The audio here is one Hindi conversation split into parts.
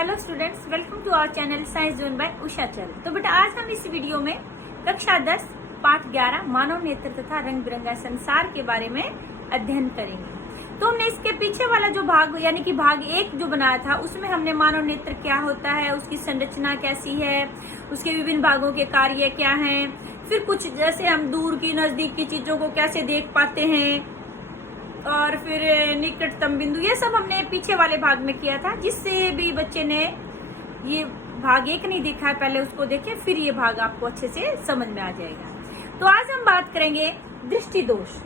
Hello students, welcome to our channel science zone by Usha चल। तो बेटा आज हम इस वीडियो में कक्षा 10 पाठ 11 मानव नेत्र तथा रंग बिरंगा संसार के बारे में अध्ययन करेंगे। तो हमने इसके पीछे वाला जो भाग यानी कि भाग 1 जो बनाया था उसमें हमने मानव नेत्र क्या होता है, उसकी संरचना कैसी है, उसके विभिन्न भागों के कार्य क्या हैं, फिर कुछ जैसे हम दूर की नजदीक की चीजों को कैसे देख पाते हैं और फिर निकटतम बिंदु, ये सब हमने पीछे वाले भाग में किया था। जिससे भी बच्चे ने ये भाग 1 नहीं देखा है पहले उसको देखे, फिर ये भाग आपको अच्छे से समझ में आ जाएगा। तो आज हम बात करेंगे दृष्टि दोष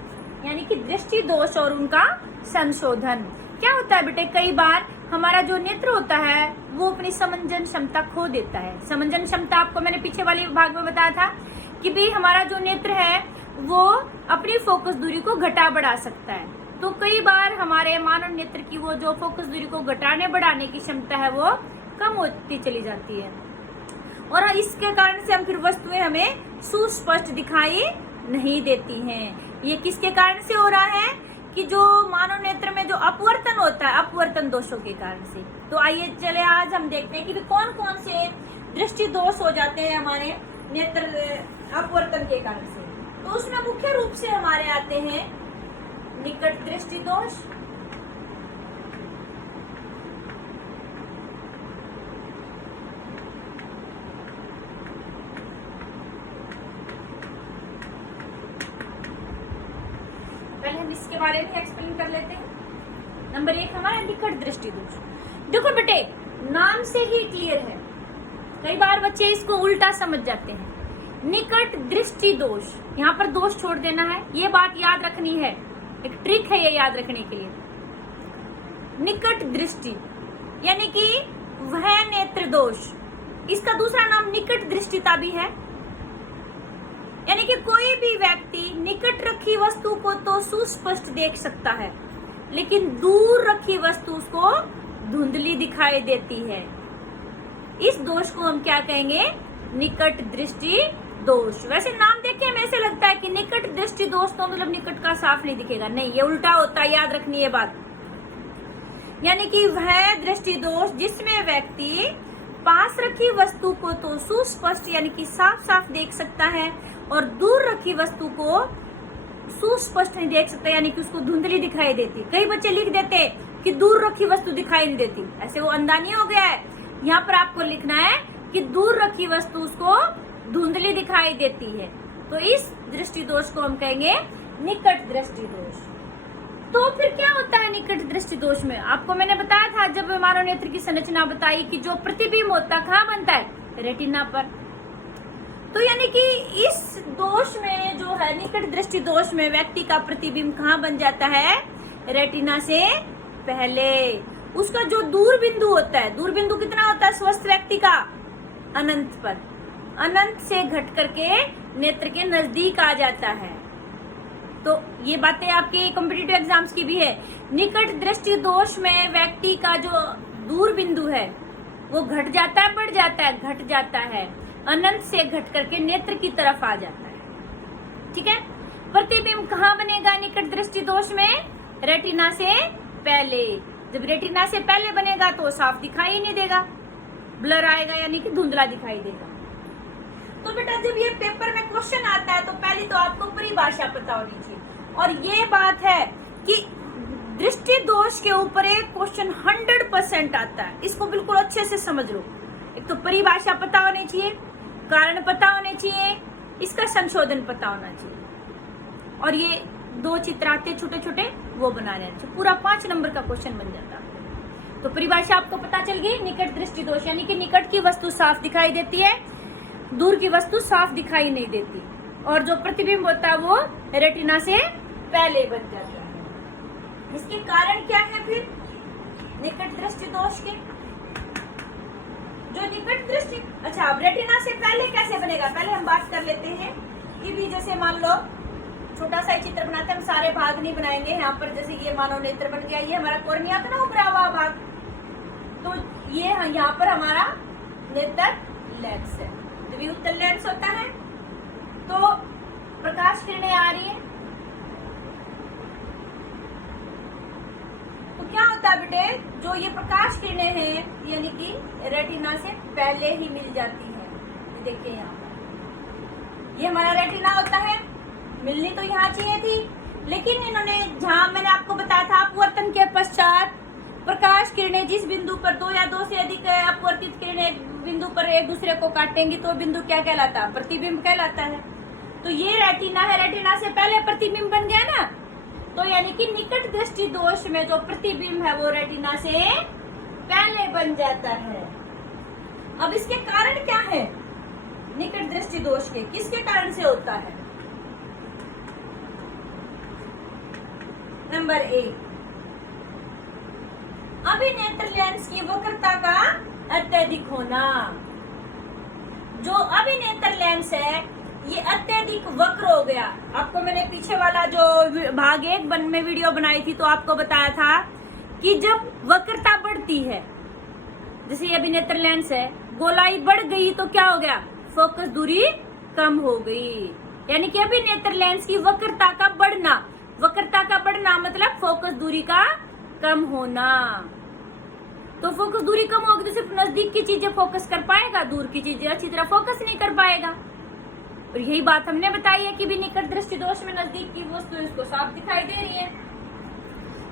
यानी कि दृष्टि दोष और उनका संशोधन। क्या होता है बेटे, कई बार हमारा जो नेत्र होता है वो अपनी समंजन क्षमता खो देता है। समंजन क्षमता आपको मैंने पीछे वाले भाग में बताया था कि भाई हमारा जो नेत्र है वो अपनी फोकस दूरी को घटा बढ़ा सकता है। तो कई बार हमारे मानव नेत्र की वो जो फोकस दूरी को घटाने बढ़ाने की क्षमता है वो कम होती चली जाती है और इसके कारण से हम फिर वस्तुएं हमें सुस्पष्ट दिखाई नहीं देती हैं। ये किसके कारण से हो रहा है कि जो मानव नेत्र में जो अपवर्तन होता है, अपवर्तन दोषों के कारण से। तो आइए चले आज हम देखते हैं कि कौन कौन से दृष्टि दोष हो जाते हैं हमारे नेत्र अपवर्तन के कारण से। तो उसमें मुख्य रूप से हमारे आते हैं निकट दृष्टि दोष, पहले हम इसके बारे में एक्सप्लेन कर लेते हैं। नंबर 1 हमारा निकट दृष्टि दोष। देखो बेटे, नाम से ही क्लियर है, कई बार बच्चे इसको उल्टा समझ जाते हैं। निकट दृष्टि दोष, यहाँ पर दोष छोड़ देना है, ये बात याद रखनी है, एक ट्रिक है ये याद रखने के लिए। निकट दृष्टि यानी कि वह नेत्र दोष, इसका दूसरा नाम निकट दृष्टिता भी है। यानी कि कोई भी व्यक्ति निकट रखी वस्तु को तो सुस्पष्ट देख सकता है लेकिन दूर रखी वस्तु उसको धुंधली दिखाई देती है। इस दोष को हम क्या कहेंगे? निकट दृष्टि दोष। वैसे नाम देख के हमें ऐसे लगता है कि निकट दृष्टि दोष तो मतलब निकट का साफ नहीं दिखेगा, नहीं, ये उल्टा होता है, याद रखनी ये बात। यानी कि वह दृष्टि दोष जिसमें व्यक्ति पास रखी वस्तु को तो सुस्पष्ट यानी कि साफ साफ देख सकता है और दूर रखी वस्तु को सुस्पष्ट नहीं देख सकता यानी कि उसको धुंधली दिखाई देती। कई बच्चे लिख देते कि दूर रखी वस्तु दिखाई नहीं देती, ऐसे वो अंधा नहीं हो गया है। यहाँ पर आपको लिखना है कि दूर रखी वस्तु उसको धुंधली दिखाई देती है। तो इस दृष्टि दोष को हम कहेंगे निकट दृष्टि दोष। तो फिर क्या होता है निकट दृष्टि दोष में? आपको मैंने बताया था जब मानव नेत्र की संरचना बताई कि जो प्रतिबिंब होता है कहाँ बनता है? रेटिना पर। तो यानी कि इस दोष में जो है निकट दृष्टि दोष में व्यक्ति का प्रतिबिंब कहाँ बन जाता है? रेटिना से पहले। उसका जो दूर बिंदु होता है, दूर बिंदु कितना होता है स्वस्थ व्यक्ति का? अनंत पर, अनंत से घट करके नेत्र के नजदीक आ जाता है। तो ये बातें आपके कॉम्पिटिटिव एग्जाम्स की भी है। निकट दृष्टि दोष में व्यक्ति का जो दूर बिंदु है वो घट जाता है, बढ़ जाता है, घट जाता है, अनंत से घट करके नेत्र की तरफ आ जाता है। ठीक है। प्रतिबिंब कहाँ बनेगा निकट दृष्टि दोष में? रेटिना से पहले। जब रेटिना से पहले बनेगा तो साफ दिखाई ही नहीं देगा, ब्लर आएगा यानी कि धुंधला दिखाई देगा। तो बेटा जब ये पेपर में क्वेश्चन आता है तो पहले तो आपको परिभाषा पता होनी चाहिए और ये बात है कि दृष्टि दोष के ऊपर एक क्वेश्चन 100% आता है, इसको बिल्कुल अच्छे से समझ लो। एक तो परिभाषा पता होनी चाहिए, कारण पता होने चाहिए, इसका संशोधन पता होना चाहिए और ये 2 चित्र आते छोटे छोटे वो बना रहे हैं, पूरा 5 नंबर का क्वेश्चन बन जाता है। तो परिभाषा आपको पता चल गई। निकट दृष्टि दोष यानी कि निकट की वस्तु साफ दिखाई देती है, दूर की वस्तु साफ दिखाई नहीं देती और जो प्रतिबिंब होता है वो रेटिना से पहले बन जाता है। इसके कारण क्या है फिर निकट दृष्टि दोष के? जो निकट दृष्टि, अच्छा अब रेटिना से पहले कैसे बनेगा पहले हम बात कर लेते हैं कि भी जैसे मान लो छोटा सा चित्र बनाते हैं, हम सारे भाग नहीं बनाएंगे। यहाँ पर जैसे ये मानव नेत्र बन गया, ये हमारा कॉर्निया था ना ऊपरा हुआ भाग, तो ये यहाँ पर हमारा नेत्र लेंस है, द्विउत्तल लेंस होता है। तो प्रकाश किरणें आ रही है तो क्या होता है बेटे, जो ये प्रकाश किरणें हैं यानी कि रेटिना से पहले ही मिल जाती है। देखिए यहाँ पर ये हमारा रेटिना होता है, मिलनी तो यहाँ चाहिए थी, लेकिन इन्होंने जहाँ मैंने आपको बताया था अपवर्तन के पश्चात प्रकाश किरणें जिस बिंदु पर दो या दो से अधिक अपवर्तित किरणें बिंदु पर एक दूसरे को काटेंगी तो बिंदु क्या कहलाता है? प्रतिबिंब कहलाता है। तो ये रेटिना है, रेटिना से पहले प्रतिबिंब बन गया ना, तो यानी कि निकट दृष्टि दोष में जो प्रतिबिंब है वो रेटिना से पहले बन जाता है। अब इसके कारण क्या है? निकट दृष्टि दोष के किसके कारण से होता है? नंबर 1, अभिनेत्र लेंस की वक्रता का अत्यधिक होना। जो अभिनेत्र लेंस है ये अत्यधिक वक्र हो गया। आपको मैंने पीछे वाला जो भाग 1 में वीडियो बनाई थी तो आपको बताया था कि जब वक्रता बढ़ती है, जैसे ये अभिनेत्र लेंस है, गोलाई बढ़ गई तो क्या हो गया? फोकस दूरी कम हो गई। यानी कि अभिनेत्र लेंस की वक्रता का बढ़ना, वक्रता का बढ़ना मतलब फोकस दूरी का कम होना। तो फोकस दूरी कम होगी तो सिर्फ नजदीक की चीजें फोकस कर पाएगा, दूर की चीजें अच्छी तरह फोकस नहीं कर पाएगा। और यही बात हमने बताई है कि भी निकट दृष्टि दोष में नजदीक की वस्तु इसको साफ दिखाई दे रही है।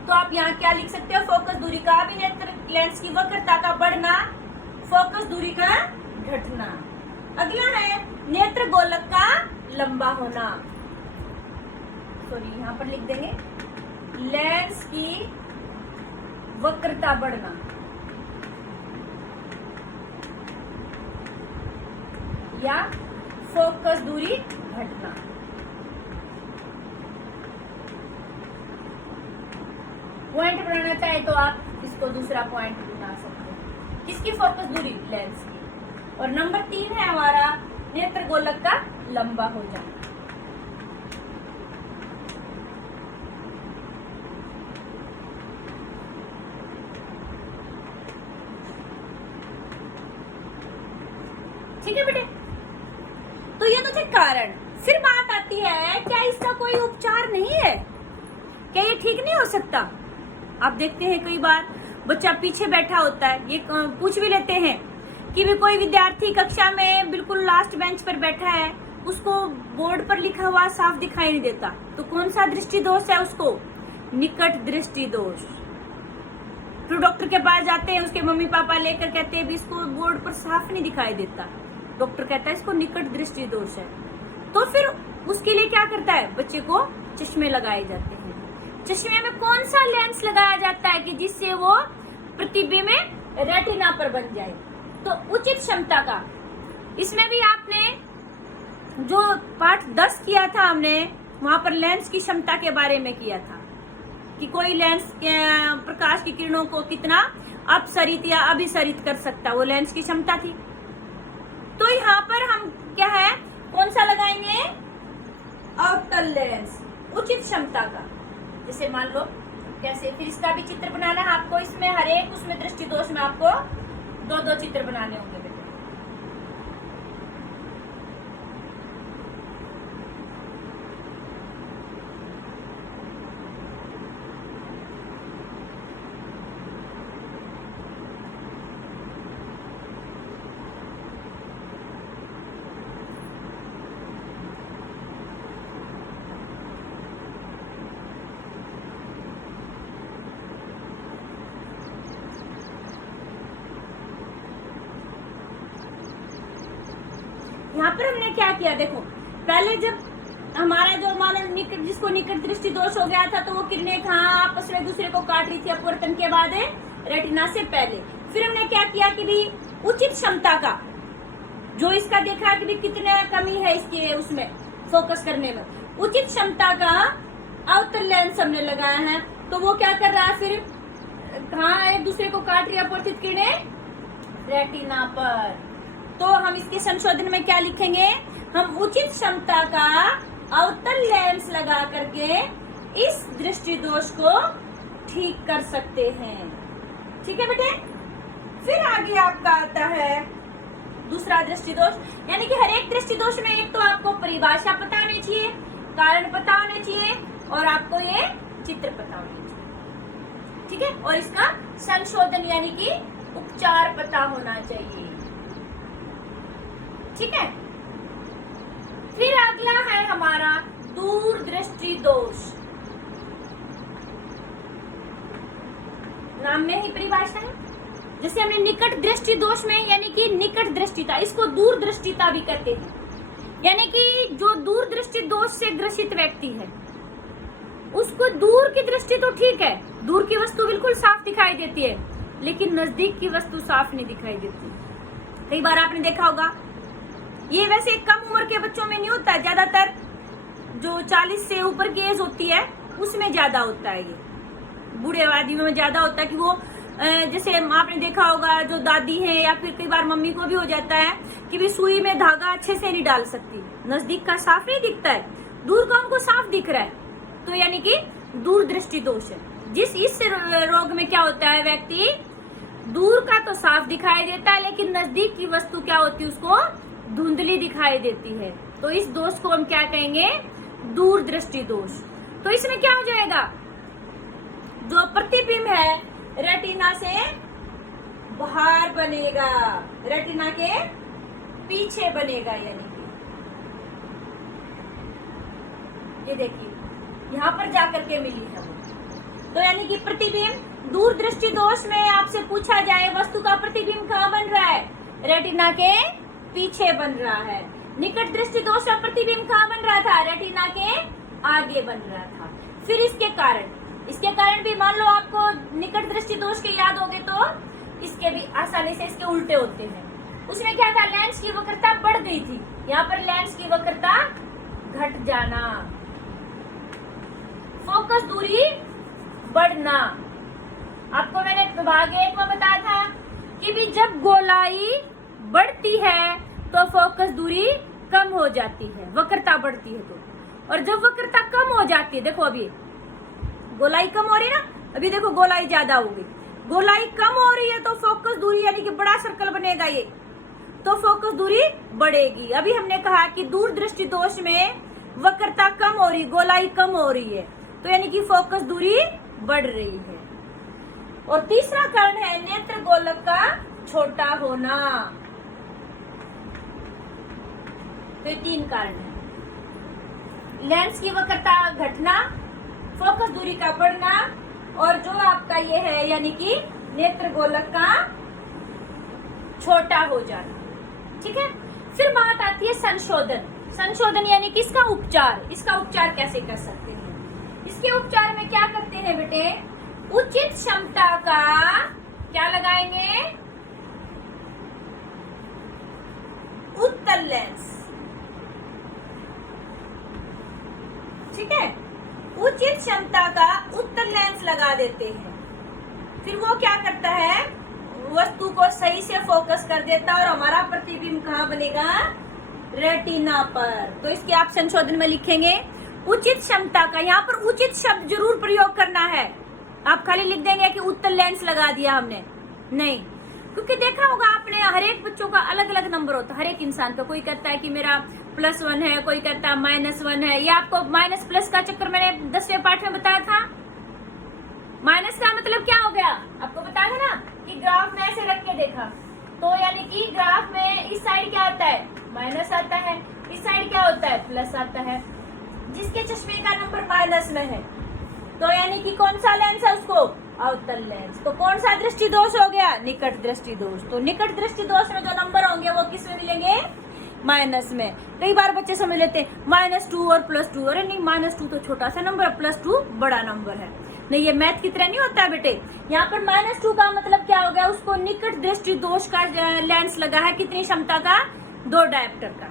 तो आप यहाँ क्या लिख सकते हो? फोकस दूरी का, अभिनेत्र लेंस की वक्रता का बढ़ना, फोकस दूरी का घटना। अगला है नेत्र गोलक का लंबा होना। सॉरी यहाँ पर लिख देंगे लेंस की वक्रता बढ़ना या फोकस दूरी घटना। पॉइंट बनाना चाहे तो आप इसको दूसरा पॉइंट बना सकते हैं। किसकी फोकस दूरी? लेंस की। और नंबर 3 है हमारा नेत्र गोलक का लंबा हो जाना। ठीक है बेटे, तो ये तो थे कारण। फिर बात आती है क्या इसका कोई उपचार नहीं है? क्या ये ठीक नहीं हो सकता? आप देखते हैं कई बार बच्चा पीछे बैठा होता है, ये पूछ भी लेते हैं कि भी कोई विद्यार्थी कक्षा में बिल्कुल लास्ट बेंच पर बैठा है, उसको बोर्ड पर लिखा हुआ साफ दिखाई नहीं देता, तो कौन सा दृष्टि दोष है उसको? निकट दृष्टि दोष। फिर डॉक्टर के पास जाते हैं, उसके मम्मी पापा लेकर कहते हैं भी इसको बोर्ड पर साफ नहीं दिखाई देता, डॉक्टर कहता है इसको निकट दृष्टि दोष है। तो फिर उसके लिए क्या करता है? बच्चे को चश्मे लगाए जाते हैं। चश्मे में कौन सा लेंस लगाया जाता है कि जिससे वो प्रतिबिंब में रेटिना पर बन जाए? तो उचित क्षमता का। इसमें भी आपने जो पाठ 10 किया था हमने, वहां पर लेंस की क्षमता के बारे में किया था कि कोई लेंस प्रकाश की किरणों को कितना अपसरित या अभिसरित कर सकता, वो लेंस की क्षमता थी। तो यहाँ पर हम क्या है, कौन सा लगाएंगे? अवतल लेंस, उचित क्षमता का। जैसे मान लो कैसे, फिर इसका भी चित्र बनाना है आपको। इसमें हर एक उसमें दृष्टि दोष में आपको 2-2 चित्र बनाने होंगे बेटे। यहाँ पर हमने क्या किया? देखो, पहले जब हमारा जो मानव निकट, जिसको निकट दृष्टि दोष हो गया था, तो वो किरणें कहाँ आपस में दूसरे को काट रही थी अपवर्तन के बाद रेटिना से पहले। फिर हमने क्या किया कि भी उचित क्षमता का, जो इसका देखा कि भी कितने कमी है इसके उसमें फोकस करने में, उचित क्षमता का अवतल लेंस हमने लगाया है। तो वो क्या कर रहा है? फिर कहाँ एक दूसरे को काट रही है अपवर्तित किरणें? रेटिना पर। तो हम इसके संशोधन में क्या लिखेंगे? हम उचित क्षमता का अवतल लेंस लगा करके इस दृष्टि दोष को ठीक कर सकते हैं। ठीक है बेटे। फिर आगे आपका आता है दूसरा दृष्टि दोष, यानी कि हर एक दृष्टि दोष में एक तो आपको परिभाषा पता होनी चाहिए, कारण पता होने चाहिए और आपको ये चित्र पता होने चाहिए। ठीक है, और इसका संशोधन यानी कि उपचार पता होना चाहिए। ठीक है, फिर अगला है हमारा दूरदृष्टि दोष। नाम में ही परिभाषा है, जैसे हमने निकट दृष्टि दोष में यानी कि निकट दृष्टिता, इसको दूरदृष्टिता भी कहते हैं। यानी कि जो दूरदृष्टि दोष से ग्रसित व्यक्ति है उसको दूर की दृष्टि तो ठीक है, दूर की वस्तु बिल्कुल साफ दिखाई देती है, लेकिन नजदीक की वस्तु साफ नहीं दिखाई देती। कई बार आपने देखा होगा, ये वैसे कम उम्र के बच्चों में नहीं होता, ज्यादातर जो 40 से ऊपर की एज होती है उसमें ज्यादा होता है। ये बूढ़े आदमियों में ज्यादा होता है कि वो जैसे आपने देखा होगा जो दादी हैं या फिर कई बार मम्मी को भी हो जाता है कि भी सुई में धागा अच्छे से नहीं डाल सकती, नजदीक का साफ नहीं दिखता है, दूर का उनको साफ दिख रहा है, तो यानी कि दूरदृष्टि दोष है। इस रोग में क्या होता है, व्यक्ति दूर का तो साफ दिखाई देता है लेकिन नजदीक की वस्तु क्या होती है, उसको धुंधली दिखाई देती है। तो इस दोष को हम क्या कहेंगे, दूरदृष्टि दोष। तो इसमें क्या हो जाएगा, जो प्रतिबिंब है रेटिना से बाहर बनेगा, रेटिना के पीछे बनेगा। यानी कि ये देखिए यहाँ पर जाकर के मिली है वो। तो यानी कि प्रतिबिंब दूरदृष्टि दोष में आपसे पूछा जाए वस्तु का प्रतिबिंब कहाँ बन रहा है, रेटिना के पीछे बन रहा है। निकट दृष्टि दोष का प्रतिबिंब कहाँ बन रहा था, रेटिना के आगे बन रहा था। फिर इसके कारण भी मान लो आपको निकट दृष्टि दोष के याद हो गए तो इसके भी आसानी से इसके उल्टे होते हैं। उसमें क्या था, लेंस की वक्रता बढ़ गई थी, यहाँ पर लेंस की वक्रता घट जाना, फोकस दूरी बढ़ना। आपको मैंने भाग 1 में बताया था कि भी जब गोलाई बढ़ती है तो फोकस दूरी कम हो जाती है, वक्रता बढ़ती है तो, और जब वक्रता कम हो जाती है, देखो अभी गोलाई कम हो रही है ना, अभी देखो गोलाई ज्यादा होगी, गोलाई कम हो रही है तो फोकस दूरी यानी कि बड़ा सर्कल बनेगा ये, तो फोकस दूरी बढ़ेगी। अभी हमने कहा कि दूरदृष्टि दोष में वक्रता कम हो रही, गोलाई कम हो रही है, तो यानी कि फोकस दूरी बढ़ रही है। और तीसरा कारण है नेत्र गोलक का छोटा होना। तो ये 3 कारण है, लेंस की वक्रता घटना, फोकस दूरी का बढ़ना, और जो आपका ये है यानी कि नेत्र गोलक का छोटा हो जाना। ठीक है, फिर बात आती है संशोधन यानी कि इसका उपचार। इसका उपचार कैसे कर सकते हैं, इसके उपचार में क्या करते हैं बेटे, उचित क्षमता का क्या लगाएंगे, उत्तल लेंस। ठीक है, उचित क्षमता का उत्तल लेंस लगा देते हैं। फिर वो क्या करता है, वस्तु को सही से फोकस कर देता है और हमारा प्रतिबिंब कहाँ बनेगा, रेटिना पर। तो इसके आप संशोधन में लिखेंगे उचित क्षमता का। यहाँ पर उचित शब्द जरूर प्रयोग करना है, आप खाली लिख देंगे कि उत्तल लेंस लगा दिया हमने, नहीं, क्योंकि देखा होगा आपने हर एक बच्चों का अलग अलग नंबर होता है, हर एक इंसान का। कोई कहता है कि मेरा +1 है, कोई कहता है -1 है। ये आपको माइनस प्लस का चक्कर मैंने 10वें पाठ में बताया था। माइनस का मतलब क्या हो गया, आपको बताया था ना कि ग्राफ में ऐसे रख के देखा, तो यानी कि ग्राफ में इस साइड क्या आता है, माइनस आता है, इस साइड क्या होता है, प्लस आता है। जिसके चश्मे का नंबर माइनस में है तो यानी कि कौन सा लेंस है, उसको अवतल लेंस। तो कौन सा दृष्टि दोष हो गया, निकट दृष्टि दोष। तो निकट दृष्टि दोष में जो नंबर होंगे वो किस में मिलेंगे, माइनस में। कई बार बच्चे समझ लेते हैं -2 और +2, अरे नहीं, -2 तो छोटा सा नंबर है, +2 बड़ा नंबर है। नहीं, ये मैथ की तरह नहीं होता है बेटे। यहाँ पर -2 का मतलब क्या हो गया, उसको निकट दृष्टि दोष का लेंस लगा है। कितनी क्षमता का, 2 डायप्टर का।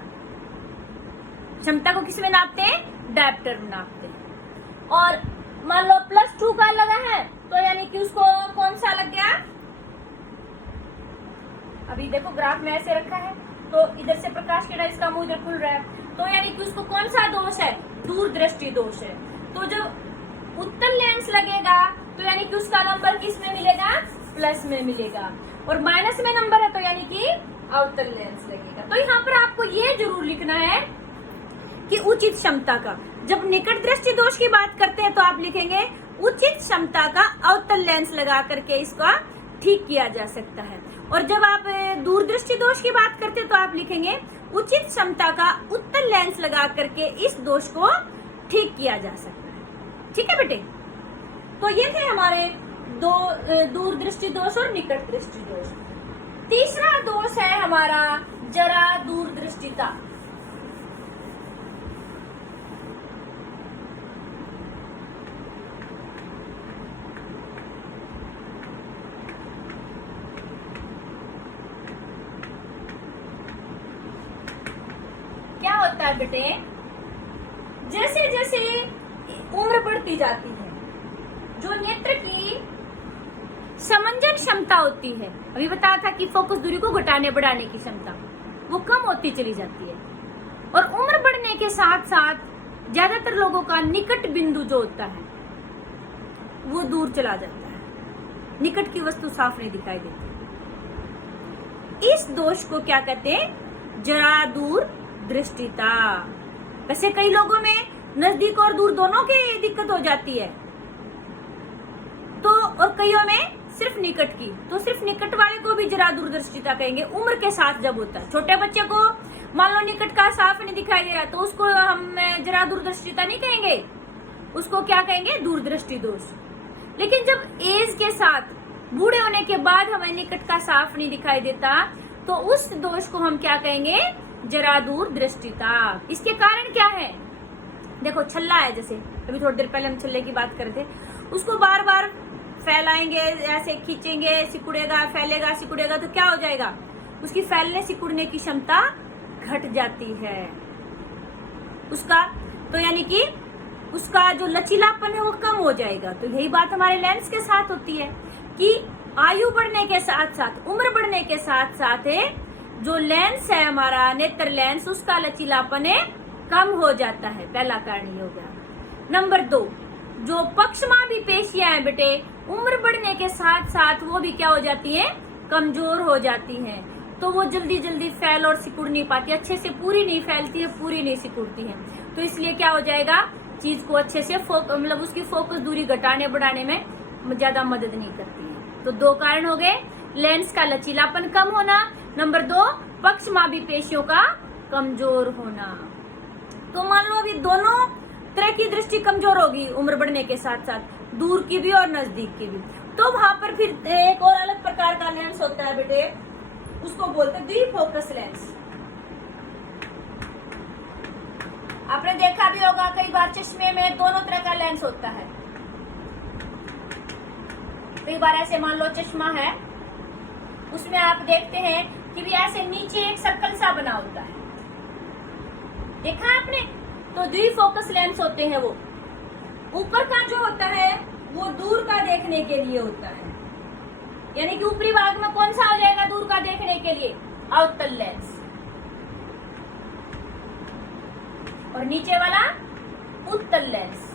क्षमता को किस में नापते हैं, डायप्टर में नापते हैं। और मान लो +2 का लगा है तो यानी कि उसको कौन सा लग गया, अभी देखो ग्राफ में ऐसे रखा है तो इधर से प्रकाश किरण इसका मुंह इधर खुल रहा है, तो यानी कि उसको कौन सा दोष है, दूरदृष्टि दोष है। तो जब उत्तल लेंस लगेगा तो यानी कि उसका नंबर किस में मिलेगा, प्लस में मिलेगा। और माइनस में नंबर है तो यानी कि अवतल लेंस लगेगा। तो यहाँ पर आपको ये जरूर लिखना है कि उचित क्षमता का। जब निकट दृष्टि दोष की बात करते हैं तो आप लिखेंगे उचित क्षमता का अवतल लेंस लगा करके इसका ठीक किया जा सकता है। और जब आप दूरदृष्टि दोष की बात करते तो आप लिखेंगे उचित क्षमता का उत्तल लेंस लगा करके इस दोष को ठीक किया जा सकता है। ठीक है बेटे, तो ये थे हमारे दो दूरदृष्टि दोष और निकट दृष्टि दोष। तीसरा दोष है हमारा जरा दूरदृष्टिता। क्या होता है बेटे, जैसे जैसे उम्र बढ़ती जाती है, जो नेत्र की समंजन क्षमता होती है, अभी बताया था कि फोकस दूरी को घटाने बढ़ाने की क्षमता, वो कम होती चली जाती है। और उम्र बढ़ने के साथ साथ ज्यादातर लोगों का निकट बिंदु जो होता है वो दूर चला जाता है, निकट की वस्तु साफ नहीं दिखाई देती। इस दोष को क्या कहते हैं? जरा दूर दृष्टिता। वैसे कई लोगों में नजदीक और दूर दोनों की दिक्कत हो जाती है, तो और कईयों में सिर्फ निकट की, तो सिर्फ निकट वाले को भी जरा दूरदृष्टिता कहेंगे। उम्र के साथ जब होता है, छोटे बच्चे को मान लो निकट का साफ नहीं दिखाई दे रहा, तो उसको हम जरा दूरदृष्टिता नहीं कहेंगे, उसको क्या कहेंगे? दूरदृष्टि दोष। लेकिन जब एज के साथ, बूढ़े होने के बाद हमें निकट का साफ नहीं दिखाई देता, तो उस दोष को हम क्या कहेंगे? जरा दूरदृष्टिता। इसके कारण क्या है? देखो छल्ला है, जैसे अभी थोड़ी देर पहले हम छल्ले की बात कर रहे थे, उसको बार बार फैलाएंगे, ऐसे खींचेंगे, सिकुड़ेगा, फैलेगा, सिकुड़ेगा, तो क्या हो जाएगा? उसकी फैलने सिकुड़ने की क्षमता घट जाती है उसका, तो यानी कि उसका जो लचीलापन है वो कम हो जाएगा। तो यही बात हमारे लेंस के साथ होती है कि आयु बढ़ने के साथ साथ, उम्र बढ़ने के साथ साथ जो लेंस है हमारा नेत्र लेंस, उसका लचीलापन कम हो जाता है। पहला कारण ये हो गया। नंबर 2, जो पक्षमापी पेशियां हैं बेटे, उम्र बढ़ने के साथ साथ वो भी क्या हो जाती हैं? कमजोर हो जाती हैं। तो वो जल्दी जल्दी फैल और सिकुड़ नहीं पाती, अच्छे से पूरी नहीं फैलती है, पूरी नहीं सिकुड़ती है। तो इसलिए क्या हो जाएगा? चीज को अच्छे से मतलब उसकी फोकस दूरी घटाने बढ़ाने में ज्यादा मदद नहीं करती है। तो 2 कारण हो गए, लेंस का लचीलापन कम होना, नंबर 2 पक्षमापी पेशियों का कमजोर होना। तो मान लो अभी दोनों तरह की दृष्टि कमजोर होगी उम्र बढ़ने के साथ साथ, दूर की भी और नजदीक की भी, तो वहां पर फिर एक और अलग प्रकार का लेंस होता है बेटे, उसको बोलते हैं द्विफोकस लेंस। आपने देखा भी होगा कई बार चश्मे में दोनों तरह का लेंस होता है। कई बार ऐसे मान लो चश्मा है, उसमें आप देखते हैं कि भी ऐसे नीचे एक सर्कल सा बना होता है, देखा आपने? तो द्विफोकस लेंस होते हैं। वो ऊपर का जो होता है वो दूर का देखने के लिए होता है, यानी कि ऊपरी भाग में कौन सा हो जाएगा दूर का देखने के लिए? अवतल लेंस। और नीचे वाला उत्तल लेंस।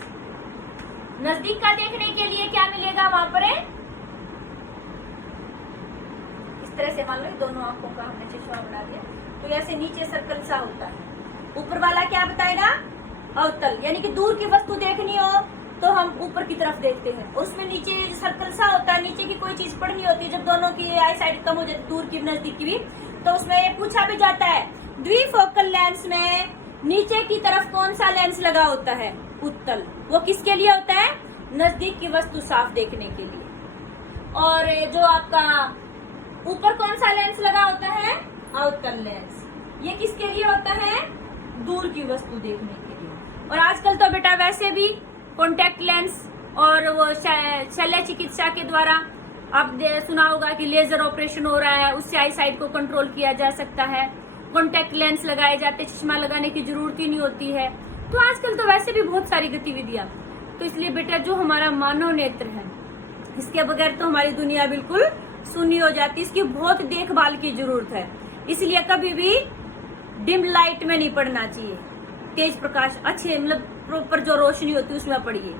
नजदीक का देखने के लिए क्या मिलेगा वहां पर? इस तरह से मान लो दोनों आंखों का हमने चश्मा बना दिया, तो ऐसे नीचे सर्कल सा होता है। ऊपर वाला क्या बताएगा? अवतल, यानी कि दूर की वस्तु देखनी हो तो हम ऊपर की तरफ देखते हैं, और उसमें नीचे सर्कल सा होता है, नीचे की कोई चीज पढ़नी होती है, जब दोनों की आई साइड कम हो जाती है, दूर की नजदीक की भी, तो उसमें ये पूछा भी जाता है द्विफोकल लेंस में नीचे की तरफ कौन सा लेंस लगा होता है? उत्तल। वो किसके लिए होता है? नजदीक की वस्तु साफ देखने के लिए। और जो आपका ऊपर कौन सा लेंस लगा होता है? अवतल लेंस। ये किसके लिए होता है? दूर की वस्तु देखने के लिए। और आजकल तो बेटा वैसे भी कॉन्टैक्ट लेंस और वो शल्य चिकित्सा के द्वारा आप सुना होगा कि लेजर ऑपरेशन हो रहा है, उससे आई साइड को कंट्रोल किया जा सकता है। कॉन्टैक्ट लेंस लगाए जाते, चश्मा लगाने की जरूरत ही नहीं होती है। तो आजकल तो वैसे भी बहुत सारी गतिविधियां, तो इसलिए बेटा जो हमारा मानव नेत्र है, इसके बगैर तो हमारी दुनिया बिल्कुल सुनी हो जाती, इसकी बहुत देखभाल की जरूरत है। इसलिए कभी भी डिम लाइट में नहीं पढ़ना चाहिए, तेज प्रकाश अच्छे मतलब प्रॉपर जो रोशनी होती है उसमें पढ़िए।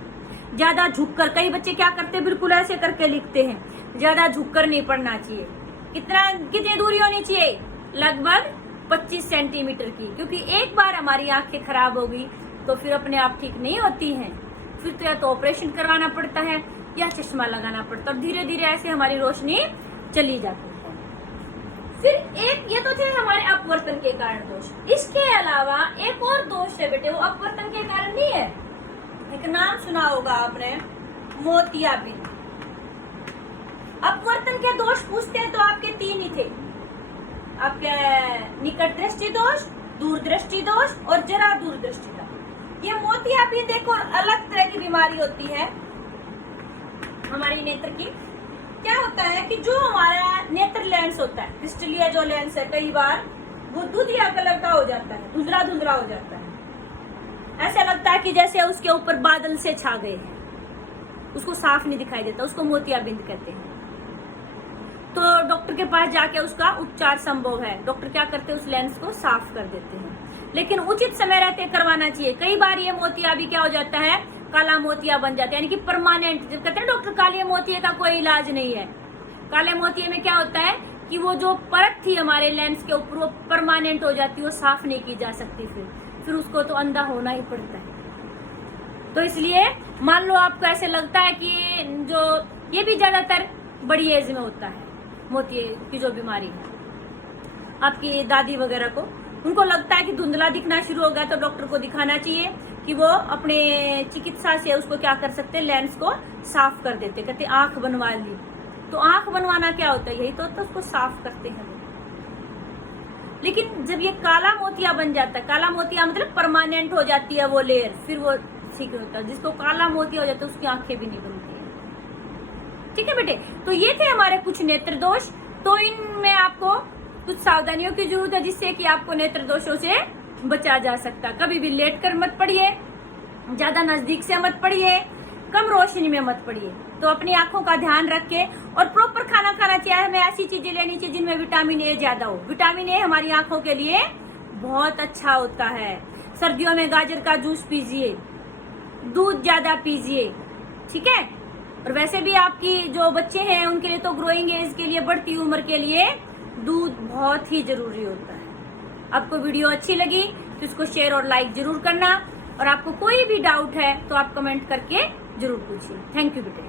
ज्यादा झुककर, कई बच्चे क्या करते हैं बिल्कुल ऐसे करके लिखते हैं, ज्यादा झुककर नहीं पढ़ना चाहिए। कितनी दूरी होनी चाहिए? लगभग 25 सेंटीमीटर की, क्योंकि एक बार हमारी आंखें खराब होगी तो फिर अपने आप ठीक नहीं होती हैं। फिर तो या तो ऑपरेशन करवाना पड़ता है या चश्मा लगाना पड़ता है, और धीरे धीरे ऐसे हमारी रोशनी चली जाती है। फिर एक ये तो थे हमारे अपवर्तन के कारण दोष। इसके अलावा एक और दोष है बेटे, वो अपवर्तन के कारण नहीं है। एक नाम सुना होगा आपने, मोतियाबिंद। अपवर्तन के दोष पूछते हैं तो आपके 3 ही थे, आपके निकट दृष्टि दोष, दूरदृष्टि दोष और जरा दूरदृष्टि दोष। ये मोतियाबिंद एक और अलग तरह की बीमारी होती है हमारी नेत्र की। क्या होता है कि जो हमारा नेत्र लेंस होता है, क्रिस्टलीय जो लेंस है, कई बार वो दूधिया कलर का हो जाता है, धुंधला धुंधला हो जाता है। ऐसा लगता है कि जैसे उसके ऊपर बादल से छा गए हैं, उसको साफ नहीं दिखाई देता, उसको मोतियाबिंद कहते हैं। तो डॉक्टर के पास जाके उसका उपचार संभव है। डॉक्टर क्या करते हैं, उस लेंस को साफ कर देते हैं, लेकिन उचित समय रहते करवाना चाहिए। कई बार ये मोतियाबी क्या हो जाता है, काला मोतिया बन जाता है, यानी कि परमानेंट। जब कहते हैं डॉक्टर काले मोतिये का कोई इलाज नहीं है, काले मोतिये में क्या होता है कि वो जो परत थी हमारे लेंस के ऊपर वो परमानेंट हो जाती है, वो साफ नहीं की जा सकती। फिर उसको तो अंधा होना ही पड़ता है। तो इसलिए मान लो आपको ऐसे लगता है कि जो ये भी ज्यादातर बड़ी एज में होता है, मोतिये की जो बीमारी है, आपकी दादी वगैरह को, उनको लगता है कि धुंधला दिखना शुरू हो गया, तो डॉक्टर को दिखाना चाहिए कि वो अपने चिकित्सा से उसको क्या कर सकते हैं, लेंस को साफ कर देते। कहते आंख बनवा ली, तो आंख बनवाना क्या होता है, यही तो होता है, उसको साफ करते हैं। लेकिन जब ये काला मोतिया बन जाता है, काला मोतिया मतलब परमानेंट हो जाती है वो लेयर, फिर वो ठीक होता है। जिसको काला मोतिया हो जाता है उसकी आंखें भी नहीं बनती है। ठीक है बेटे, तो ये थे हमारे कुछ नेत्र दोष। तो इनमें आपको कुछ सावधानियों की जरूरत है जिससे कि आपको नेत्र दोषों से बचा जा सकता। कभी भी लेट कर मत पढ़िए, ज्यादा नजदीक से मत पढ़िए, कम रोशनी में मत पढ़िए। तो अपनी आंखों का ध्यान रखे और प्रॉपर खाना खाना चाहिए। हमें ऐसी चीजें लेनी चाहिए जिनमें विटामिन ए ज्यादा हो। विटामिन ए हमारी आंखों के लिए बहुत अच्छा होता है। सर्दियों में गाजर का जूस पीजिए, दूध ज्यादा पीजिए, ठीक है। और वैसे भी आपकी जो बच्चे हैं उनके लिए तो ग्रोइंग एज के लिए, बढ़ती उम्र के लिए दूध बहुत ही जरूरी होता है। आपको वीडियो अच्छी लगी तो इसको शेयर और लाइक जरूर करना, और आपको कोई भी डाउट है तो आप कमेंट करके जरूर पूछिए। थैंक यू बेटे।